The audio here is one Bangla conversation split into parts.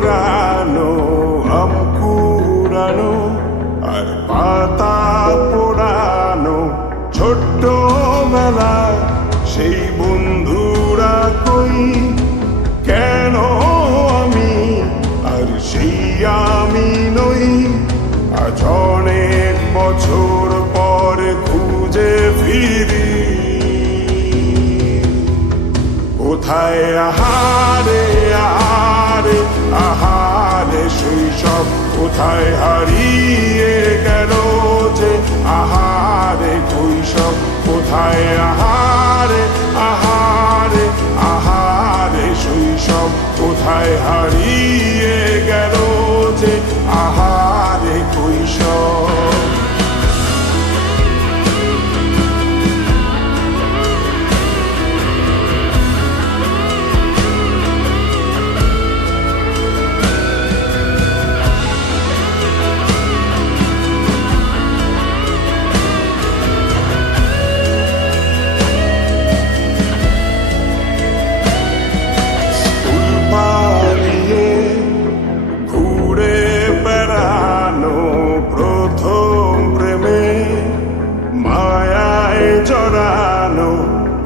জড়ানো আম কুড়ানো আর পাতা পোড়ানো ছোট্টবেলা সেই বন্ধুরা কই কেন আমি আর সেই আমি নই আজ অনেক বছর পর খুঁজে ফিরি কোথায় আহারে আহারে আহারে শৈশব কোথায় হারিয়ে গেল যে আহারে কৈশোর কোথায় আহারে আহারে আহারে শৈশব কোথায় হারিয়ে গেল যে আহারে কৈশোর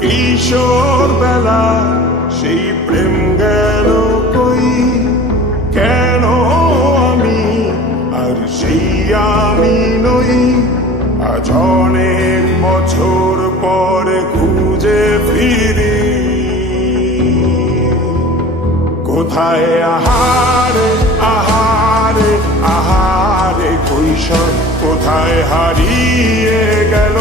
কিশোর বেলা সেই প্রেম গেল কই কেন আমি আর সেই আমি নই আজ অনেক বছর পরে খুঁজে ফিরি কোথায় আহারে আহারে আহারে কৈশোর কোথায় হারিয়ে গেল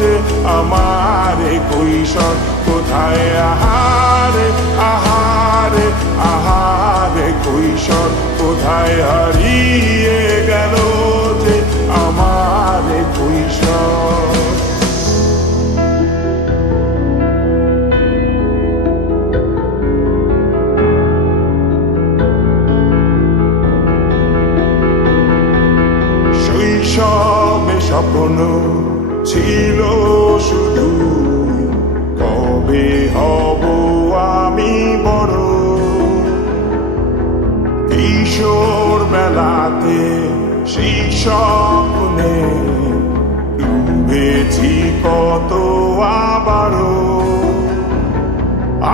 যে আমার কৈশোর কোথায় আহারে আহারে আহারে কৈশোর কোথায় হারিয়ে গেল যে আমার কৈশোর শৈশবে স্বপ্ন ছিল শুধু কবে হব আমি বড় কিশোর বেলাতে সেই স্বপ্নে ডুবেছি কত আবারও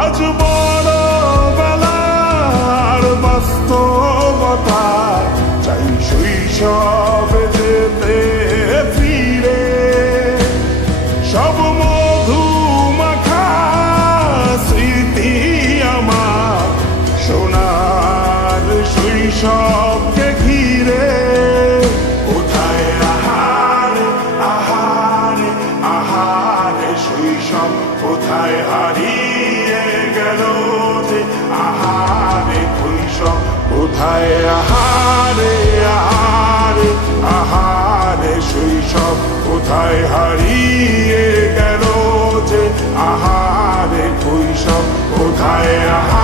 আজ বড় বেলার বাস্তবতা চাই শৈশবে যেতে ফিরে সব মধু মাখা স্মৃতি আমার সোনার শৈশবকে ঘিরে কোথায় আহারে আহারে আহারে শৈশব কোথায় হারিয়ে গেল যে আহারে কৈশোর কোথায় আহারে আহারে আহারে শৈশব কোথায় হারিয়ে গেল যে আহারে কৈশোর কোথায় আহারে